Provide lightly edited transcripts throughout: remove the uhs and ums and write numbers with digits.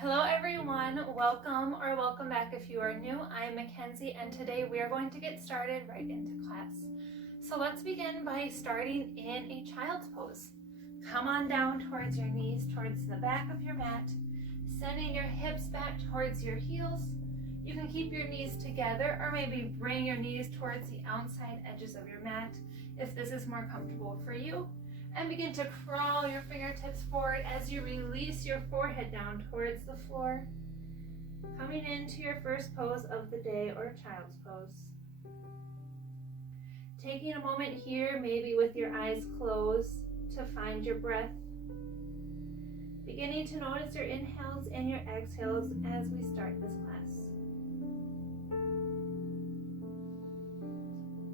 Hello everyone, welcome back if you are new. I'm Makenzie and today we are going to get started right into class. So let's begin by starting in a child's pose. Come on down towards your knees, towards the back of your mat, sending your hips back towards your heels. You can keep your knees together or maybe bring your knees towards the outside edges of your mat if this is more comfortable for you. And begin to crawl your fingertips forward as you release your forehead down towards the floor. Coming into your first pose of the day or child's pose. Taking a moment here, maybe with your eyes closed, to find your breath. Beginning to notice your inhales and your exhales as we start this class.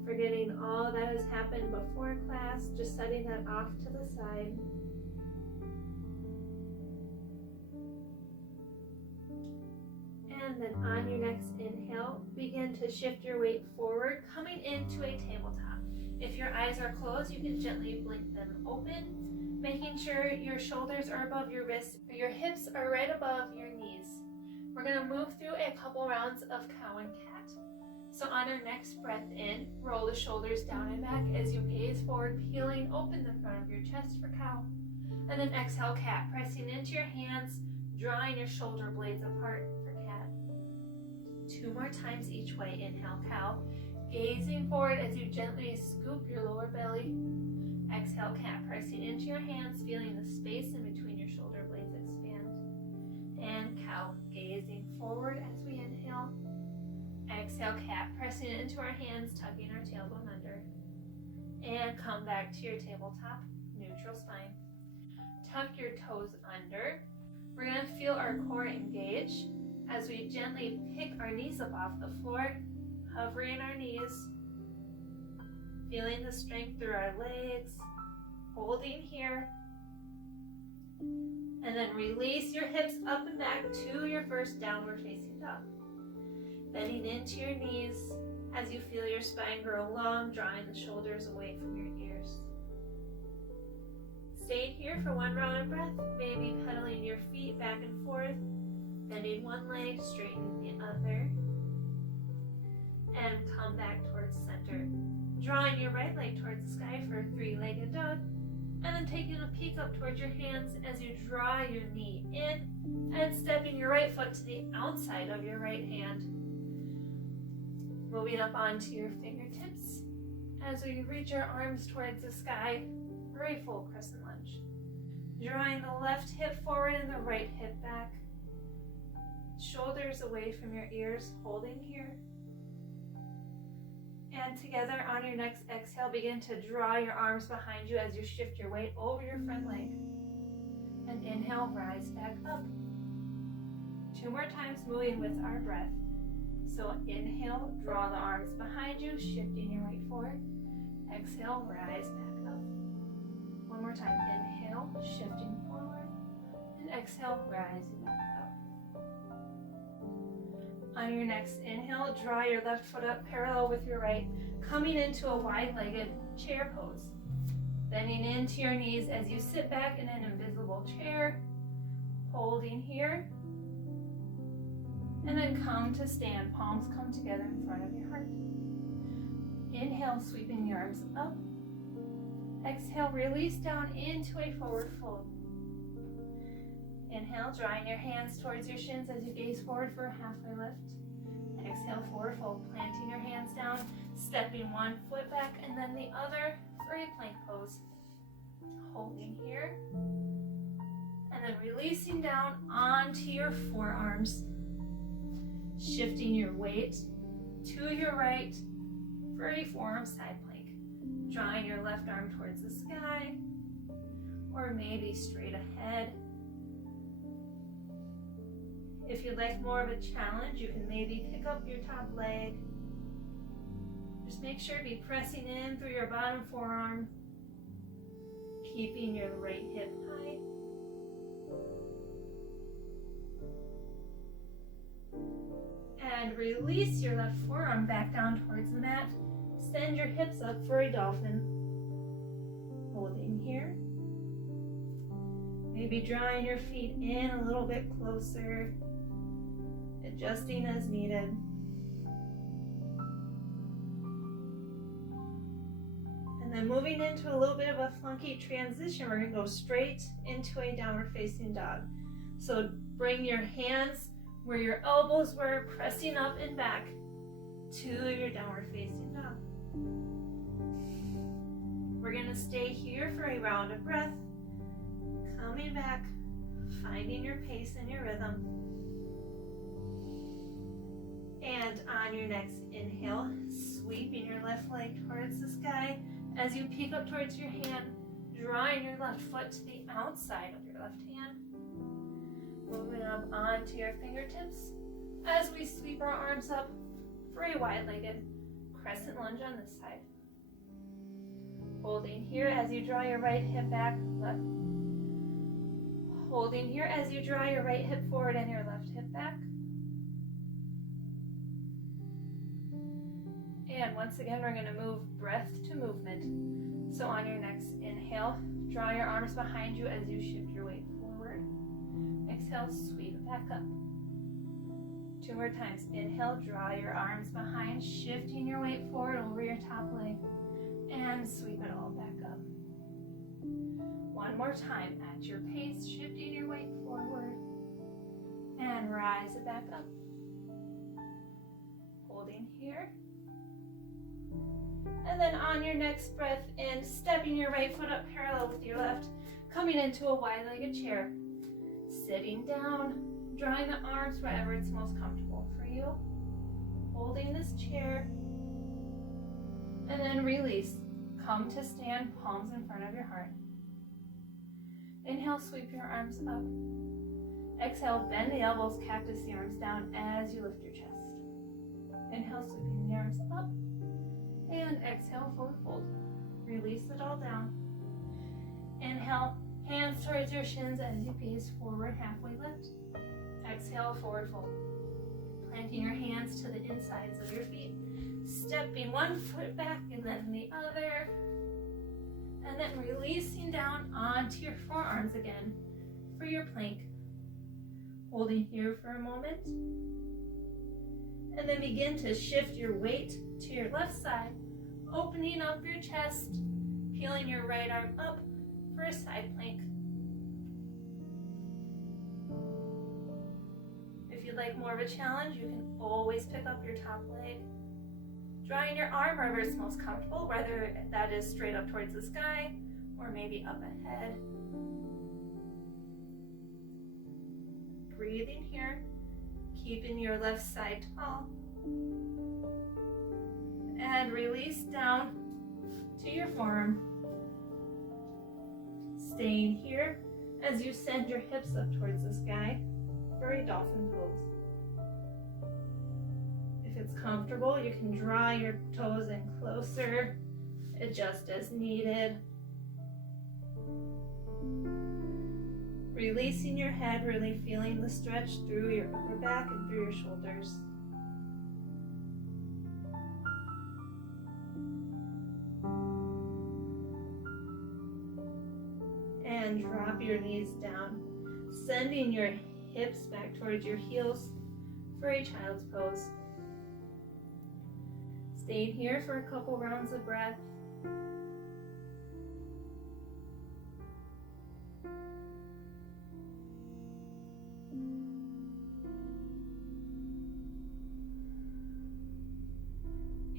Forgetting all that has happened before class, just setting that off to the side. And then on your next inhale, begin to shift your weight forward, coming into a tabletop. If your eyes are closed, you can gently blink them open, making sure your shoulders are above your wrists, or your hips are right above your knees. We're going to move through a couple rounds of cow and cat. So on your next breath in, roll the shoulders down and back as you gaze forward, peeling open the front of your chest for cow. And then exhale, cat, pressing into your hands, drawing your shoulder blades apart for cat. 2 more times each way. Inhale, cow, gazing forward as you gently scoop your lower belly. Exhale, cat, pressing into your hands, feeling the space in between your shoulder blades expand. And cow, gazing forward as we inhale. Exhale, cat, pressing it into our hands, tucking our tailbone under. And come back to your tabletop, neutral spine. Tuck your toes under. We're going to feel our core engage as we gently pick our knees up off the floor, hovering our knees, feeling the strength through our legs, holding here. And then release your hips up and back to your first downward facing dog. Bending into your knees as you feel your spine grow long, drawing the shoulders away from your ears. Stay here for 1 round of breath, maybe pedaling your feet back and forth, bending one leg, straightening the other, and come back towards center. Drawing your right leg towards the sky for a 3-legged dog, and then taking a peek up towards your hands as you draw your knee in, and stepping your right foot to the outside of your right hand. Moving up onto your fingertips as we reach our arms towards the sky for a full crescent lunge. Drawing the left hip forward and the right hip back. Shoulders away from your ears, holding here. And together on your next exhale, begin to draw your arms behind you as you shift your weight over your front leg. And inhale, rise back up. 2 more times, moving with our breath. So inhale, draw the arms behind you, shifting your weight forward. Exhale, rise back up. 1 more time. Inhale, shifting forward. And exhale, rising back up. On your next inhale, draw your left foot up parallel with your right, coming into a wide-legged chair pose. Bending into your knees as you sit back in an invisible chair, holding here. And then come to stand, palms come together in front of your heart. Inhale, sweeping the arms up. Exhale, release down into a forward fold. Inhale, drawing your hands towards your shins as you gaze forward for a halfway lift. Exhale, forward fold, planting your hands down, stepping one foot back and then the other for a plank pose. Holding here. And then releasing down onto your forearms. Shifting your weight to your right for a forearm side plank. Drawing your left arm towards the sky or maybe straight ahead. If you'd like more of a challenge, you can maybe pick up your top leg. Just make sure to be pressing in through your bottom forearm, keeping your right hip high. And release your left forearm back down towards the mat. Send your hips up for a dolphin. Holding here. Maybe drawing your feet in a little bit closer, adjusting as needed. And then moving into a little bit of a funky transition, we're going to go straight into a downward facing dog. So bring your hands where your elbows were, pressing up and back to your downward facing dog. We're going to stay here for a round of breath, coming back, finding your pace and your rhythm. And on your next inhale, sweeping your left leg towards the sky as you peek up towards your hand, drawing your left foot to the outside of your left hand. Moving up onto your fingertips as we sweep our arms up for a wide-legged crescent lunge on this side. Holding here as you draw your right hip back, left. Holding here as you draw your right hip forward and your left hip back. And once again, we're going to move breath to movement. So on your next inhale, draw your arms behind you as you shift your weight forward. Exhale, sweep it back up. 2 more times. Inhale, draw your arms behind, shifting your weight forward over your top leg, and sweep it all back up. 1 more time at your pace, shifting your weight forward, and rise it back up. Holding here. And then on your next breath in, stepping your right foot up parallel with your left, coming into a wide-legged chair. Sitting down, drawing the arms wherever it's most comfortable for you. Holding this chair. And then release. Come to stand, palms in front of your heart. Inhale, sweep your arms up. Exhale, bend the elbows, cactus the arms down as you lift your chest. Inhale, sweeping the arms up. And exhale, forward fold. Release it all down. Inhale, hands towards your shins as you gaze forward, halfway lift. Exhale, forward fold. Planting your hands to the insides of your feet. Stepping 1 foot back and then the other. And then releasing down onto your forearms again for your plank. Holding here for a moment. And then begin to shift your weight to your left side, opening up your chest, peeling your right arm up for a side plank. If you'd like more of a challenge, you can always pick up your top leg. Drawing your arm wherever it's most comfortable, whether that is straight up towards the sky or maybe up ahead. Breathing here, keeping your left side tall. And release down to your forearm. Staying here as you send your hips up towards the sky for a dolphin pose. If it's comfortable, you can draw your toes in closer, adjust as needed. Releasing your head, really feeling the stretch through your upper back and through your shoulders. And drop your knees down, sending your hips back towards your heels for a child's pose. Staying here for a couple rounds of breath.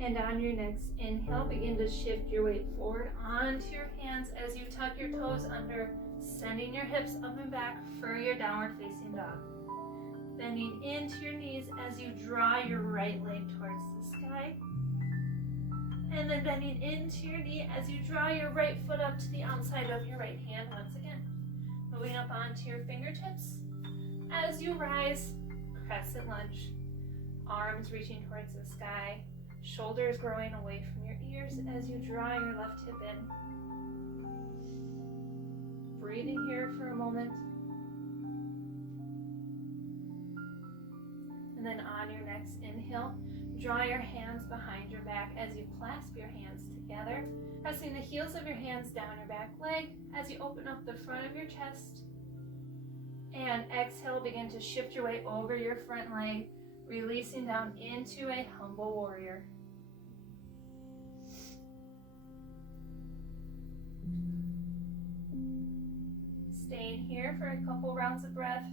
And on your next inhale, begin to shift your weight forward onto your hands as you tuck your toes under, sending your hips up and back for your downward facing dog. Bending into your knees as you draw your right leg towards the sky. And then bending into your knee as you draw your right foot up to the outside of your right hand once again. Moving up onto your fingertips. As you rise, crescent lunge. Arms reaching towards the sky. Shoulders growing away from your ears as you draw your left hip in. Breathing here for a moment. And then on your next inhale, draw your hands behind your back as you clasp your hands together, pressing the heels of your hands down your back leg as you open up the front of your chest And exhale, begin to shift your weight over your front leg, releasing down into a humble warrior. Staying here for a couple rounds of breath,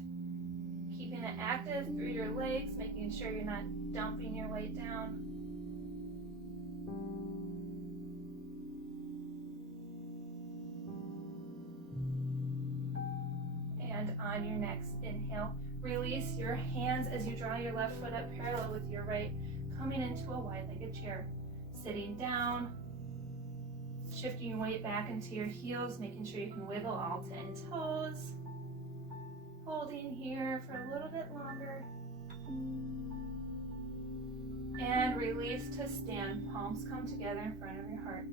keeping it active through your legs, making sure you're not dumping your weight down. And on your next inhale, release your hands as you draw your left foot up parallel with your right, coming into a wide-legged chair. Sitting down, shifting your weight back into your heels, making sure you can wiggle all 10 toes. Holding here for a little bit longer. And release to stand. Palms come together in front of your heart.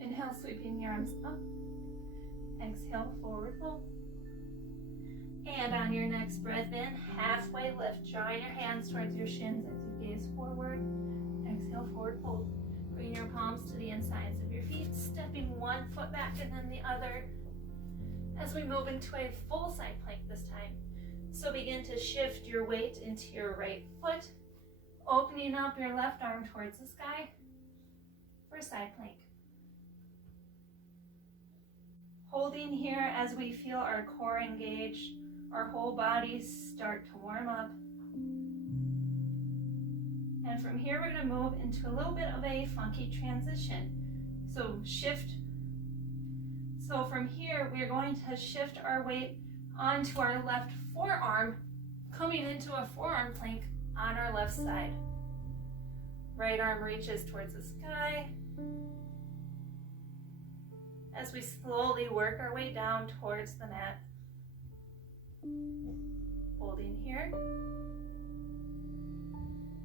Inhale, sweeping your arms up. Exhale, forward fold. And on your next breath in, halfway lift, drawing your hands towards your shins as you gaze forward. Exhale, forward fold. Bring your palms to the insides of your feet, stepping one foot back and then the other as we move into a full side plank this time. So begin to shift your weight into your right foot, opening up your left arm towards the sky for side plank. Holding here as we feel our core engage, our whole bodies start to warm up. And from here, we're going to move into a little bit of a funky transition. So from here, we're going to shift our weight onto our left forearm, coming into a forearm plank on our left side. Right arm reaches towards the sky as we slowly work our way down towards the mat. Holding here.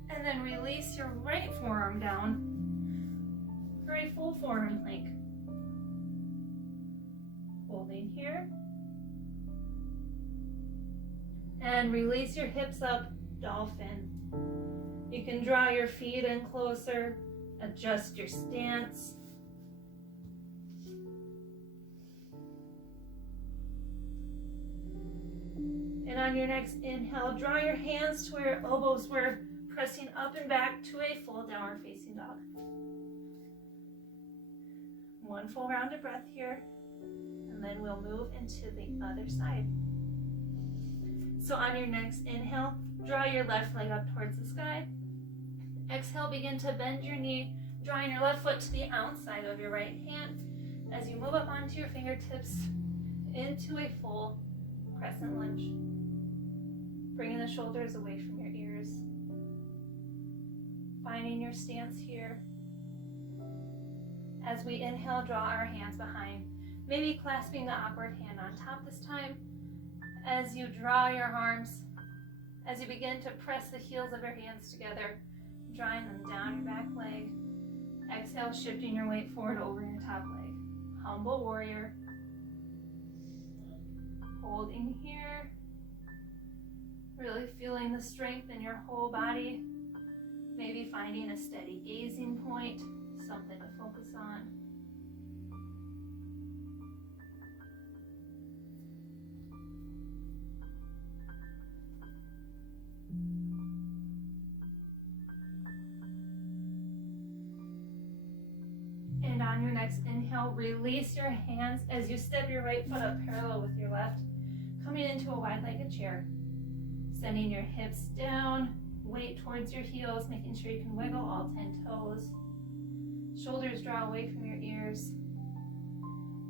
And then release your right forearm down for a full forearm plank. Holding here. And release your hips up, dolphin. You can draw your feet in closer, adjust your stance. And on your next inhale, draw your hands to where your elbows were, pressing up and back to a full downward facing dog. One full round of breath here, and then we'll move into the other side. So on your next inhale, draw your left leg up towards the sky. Exhale, begin to bend your knee, drawing your left foot to the outside of your right hand as you move up onto your fingertips into a full crescent lunge. Bringing the shoulders away from your ears. Finding your stance here. As we inhale, draw our hands behind, maybe clasping the awkward hand on top this time. As you draw your arms, as you begin to press the heels of your hands together, drawing them down your back leg. Exhale, shifting your weight forward over your top leg. Humble warrior. Holding here. Really feeling the strength in your whole body. Maybe finding a steady gazing point, something to focus on. And on your next inhale, release your hands as you step your right foot up parallel with your left, coming into a wide-legged chair. Sending your hips down, weight towards your heels, making sure you can wiggle all 10 toes. Shoulders draw away from your ears.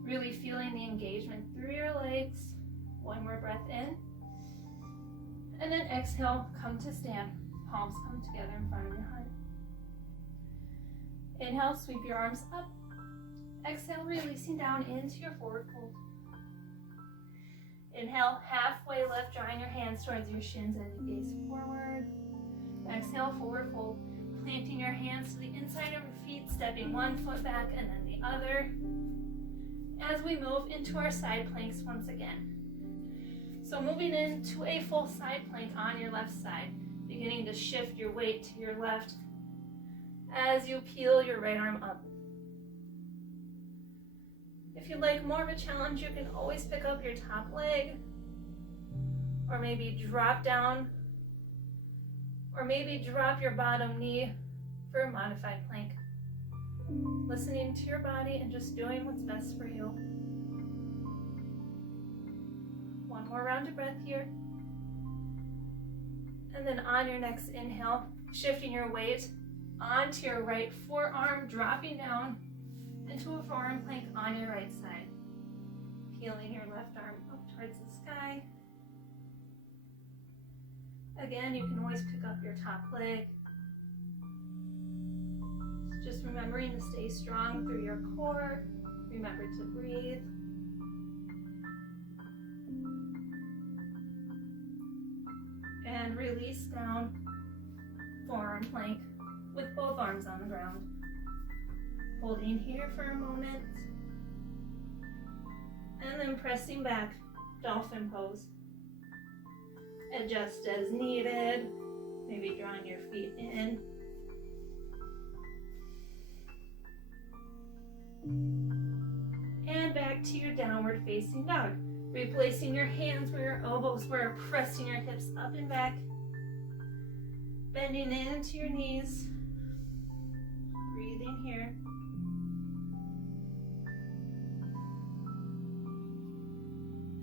Really feeling the engagement through your legs. One more breath in. And then exhale, come to stand. Palms come together in front of your heart. Inhale, sweep your arms up. Exhale, releasing down into your forward fold. Inhale, halfway lift, drawing your hands towards your shins as you gaze forward. Exhale, forward fold, planting your hands to the inside of your feet, stepping one foot back and then the other. As we move into our side planks once again. So moving into a full side plank on your left side, beginning to shift your weight to your left as you peel your right arm up. If you'd like more of a challenge, you can always pick up your top leg. or maybe drop down, or maybe drop your bottom knee for a modified plank. Listening to your body and just doing what's best for you. One more round of breath here. And then on your next inhale, shifting your weight onto your right forearm, dropping down into a forearm plank on your right side. Peeling your left arm up towards the sky. Again, you can always pick up your top leg. Just remembering to stay strong through your core. Remember to breathe. And release down, forearm plank with both arms on the ground. Holding here for a moment. And then pressing back, dolphin pose. Adjust as needed. Maybe drawing your feet in. And back to your downward facing dog. Replacing your hands where your elbows were, pressing your hips up and back. Bending into your knees. Breathing here.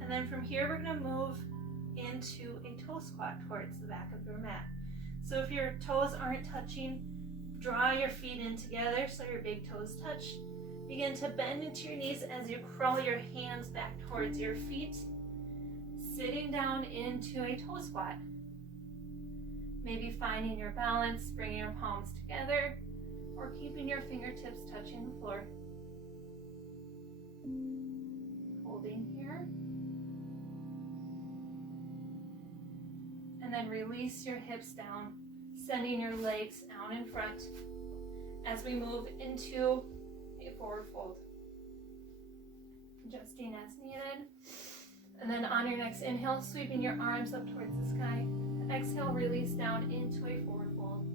And then from here, we're going to move into a toe squat towards the back of your mat. So if your toes aren't touching, draw your feet in together so your big toes touch. Begin to bend into your knees as you crawl your hands back towards your feet, sitting down into a toe squat. Maybe finding your balance, bringing your palms together, or keeping your fingertips touching the floor. Holding here. And then release your hips down, sending your legs out in front as we move into a forward fold. Adjusting as needed. And then on your next inhale, sweeping your arms up towards the sky. Exhale, release down into a forward fold.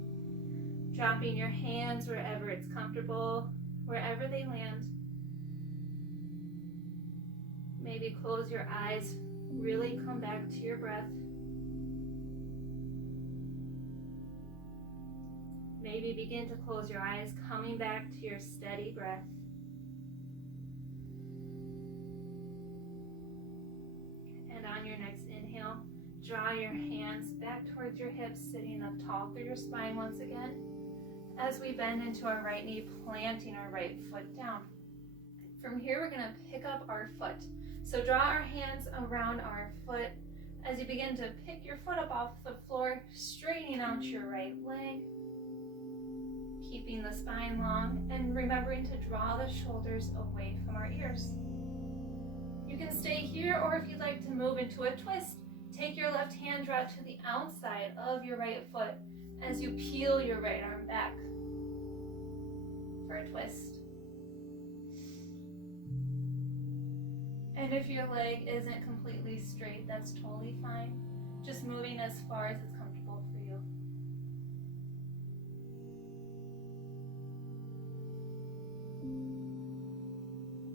Dropping your hands wherever it's comfortable, wherever they land. Maybe close your eyes, really come back to your breath. Maybe begin to close your eyes, coming back to your steady breath. And on your next inhale, draw your hands back towards your hips, sitting up tall through your spine once again. As we bend into our right knee, planting our right foot down. From here, we're going to pick up our foot. So draw our hands around our foot as you begin to pick your foot up off the floor, straightening out your right leg. Keeping the spine long and remembering to draw the shoulders away from our ears. You can stay here, or if you'd like to move into a twist, take your left hand, draw to the outside of your right foot as you peel your right arm back for a twist. And if your leg isn't completely straight, that's totally fine. Just moving as far as it's comfortable for you.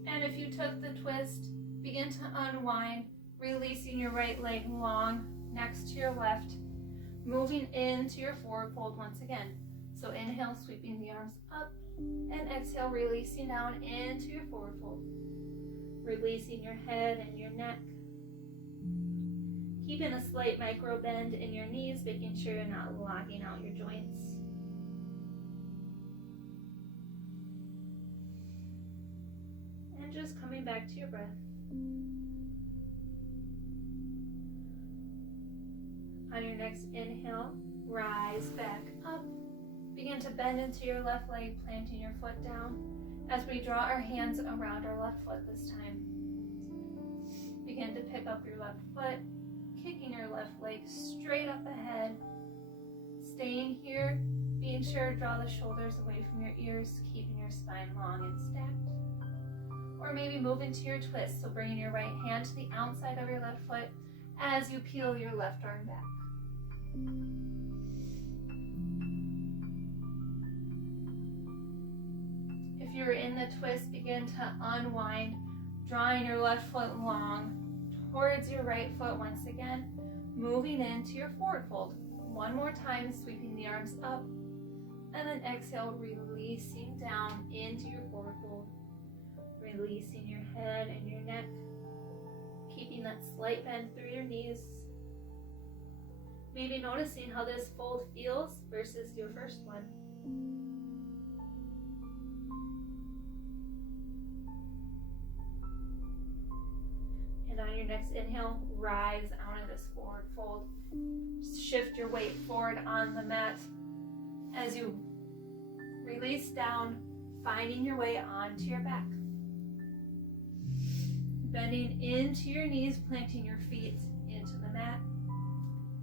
And if you took the twist, begin to unwind, releasing your right leg long next to your left, moving into your forward fold once again. So inhale, sweeping the arms up, and exhale, releasing down into your forward fold. Releasing your head and your neck. Keeping a slight micro bend in your knees, making sure you're not locking out your joints. And just coming back to your breath. On your next inhale, rise back up. Begin to bend into your left leg, planting your foot down as we draw our hands around our left foot this time. Begin to pick up your left foot, kicking your left leg straight up ahead. Staying here, being sure to draw the shoulders away from your ears, keeping your spine long and stacked. Or maybe move into your twist, so bringing your right hand to the outside of your left foot as you peel your left arm back. If you're in the twist, begin to unwind, drawing your left foot long towards your right foot once again, Moving into your forward fold. One more time, sweeping the arms up, and then exhale, releasing down into your forward fold. Releasing your head and your neck, keeping that slight bend through your knees. Maybe noticing how this fold feels versus your first one. And on your next inhale, rise out of this forward fold. Shift your weight forward on the mat as you release down, finding your way onto your back. Bending into your knees, planting your feet into the mat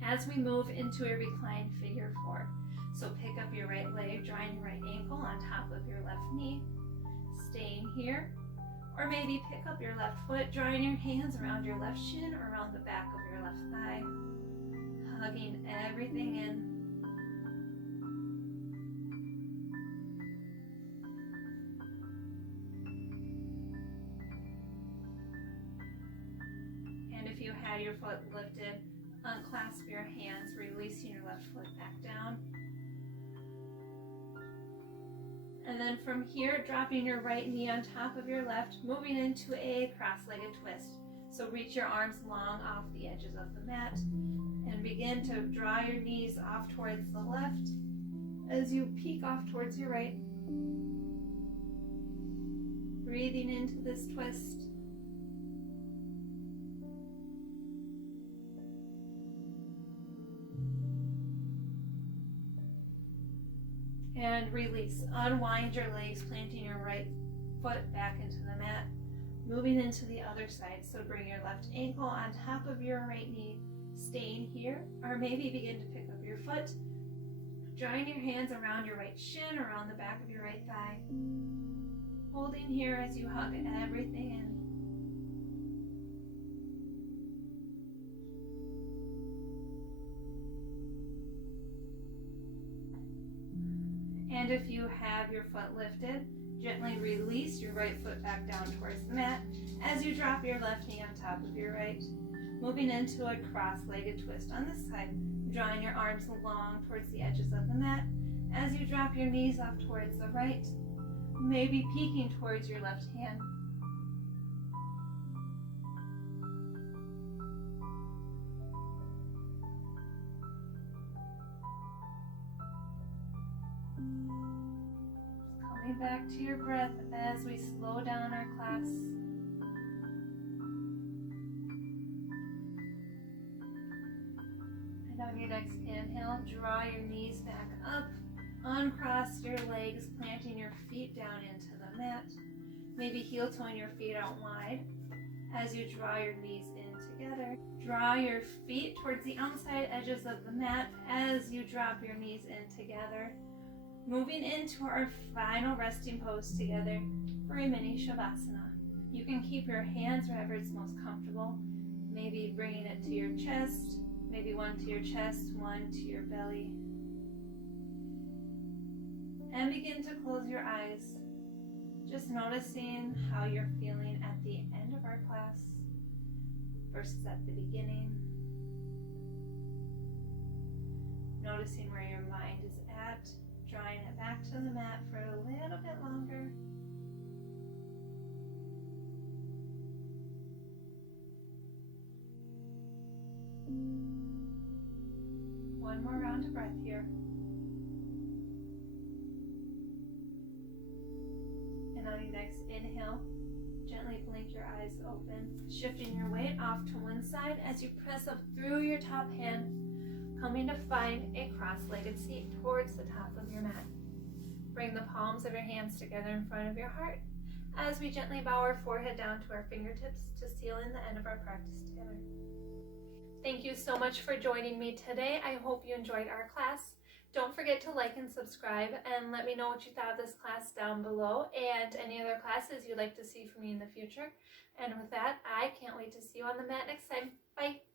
as we move into a reclined figure four. So pick up your right leg, drawing your right ankle on top of your left knee, staying here. Or maybe pick up your left foot, drawing your hands around your left shin or around the back of your left thigh, hugging everything in. And if you had your foot lifted, unclasp your hands, releasing your left foot back down. And then from here, dropping your right knee on top of your left, moving into a cross-legged twist. So reach your arms long off the edges of the mat and begin to draw your knees off towards the left as you peek off towards your right. Breathing into this twist. And release. Unwind your legs, planting your right foot back into the mat. Moving into the other side. So bring your left ankle on top of your right knee, staying here. Or maybe begin to pick up your foot, drawing your hands around your right shin, around the back of your right thigh. Holding here as you hug everything in. And if you have your foot lifted, gently release your right foot back down towards the mat as you drop your left knee on top of your right. Moving into a cross-legged twist on this side, drawing your arms long towards the edges of the mat as you drop your knees off towards the right, maybe peeking towards your left hand. Coming back to your breath as we slow down our class. And on your next inhale, draw your knees back up, uncross your legs, planting your feet down into the mat. Maybe heel-toeing your feet out wide as you draw your knees in together. Draw your feet towards the outside edges of the mat as you drop your knees in together. Moving into our final resting pose together for a mini Shavasana. You can keep your hands wherever it's most comfortable, maybe bringing it to your chest, maybe one to your chest, one to your belly. And begin to close your eyes, just noticing how you're feeling at the end of our class versus at the beginning. Noticing where your mind is at, drawing it back to the mat for a little bit longer. One more round of breath here. And on your next inhale, gently blink your eyes open, shifting your weight off to one side as you press up through your top hand, coming to find a cross-legged seat towards the top of your mat. Bring the palms of your hands together in front of your heart as we gently bow our forehead down to our fingertips to seal in the end of our practice together. Thank you so much for joining me today. I hope you enjoyed our class. Don't forget to like and subscribe, and let me know what you thought of this class down below and any other classes you'd like to see from me in the future. And with that, I can't wait to see you on the mat next time. Bye!